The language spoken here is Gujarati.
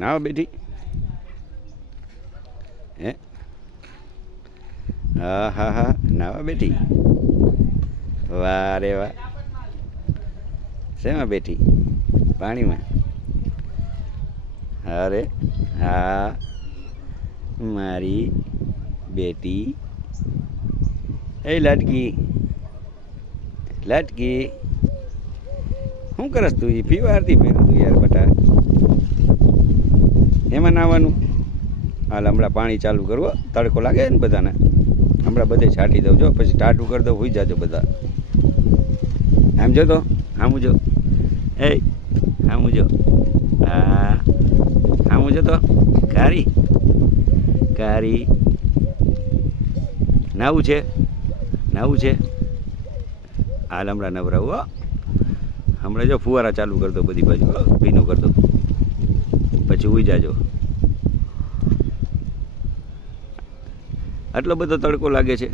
નાવા બેઠી હે? હા હા હા નાવા બેઠી. વાહ રે વાહ. શેમાં બેઠી? પાણીમાં. અરે હા મારી બેટી. એ લટકી લટકી શું કરસ તું? એ ફીવારતી પહેરું તું યાર બટા. એમાં નાવાનું હાલ હમણાં પાણી ચાલુ કરવો. તડકો લાગે ને બધાને. હમણાં બધે છાંટી દઉં જો પછી ટાટું કરી દઉં. હોઈ જાજો બધા. આમ જો તો આમ જો. એ આમ જો. હા આમ જો તો કારી કારી નાવું છે નાવું છે. હાલ હમણાં નવરાવું. હમણાં જો ફુવારા ચાલુ કરી દો બધી બાજુ. ભીનું કરી દો પછી ઉઈ જાજો. આટલો બધો તડકો લાગે છે.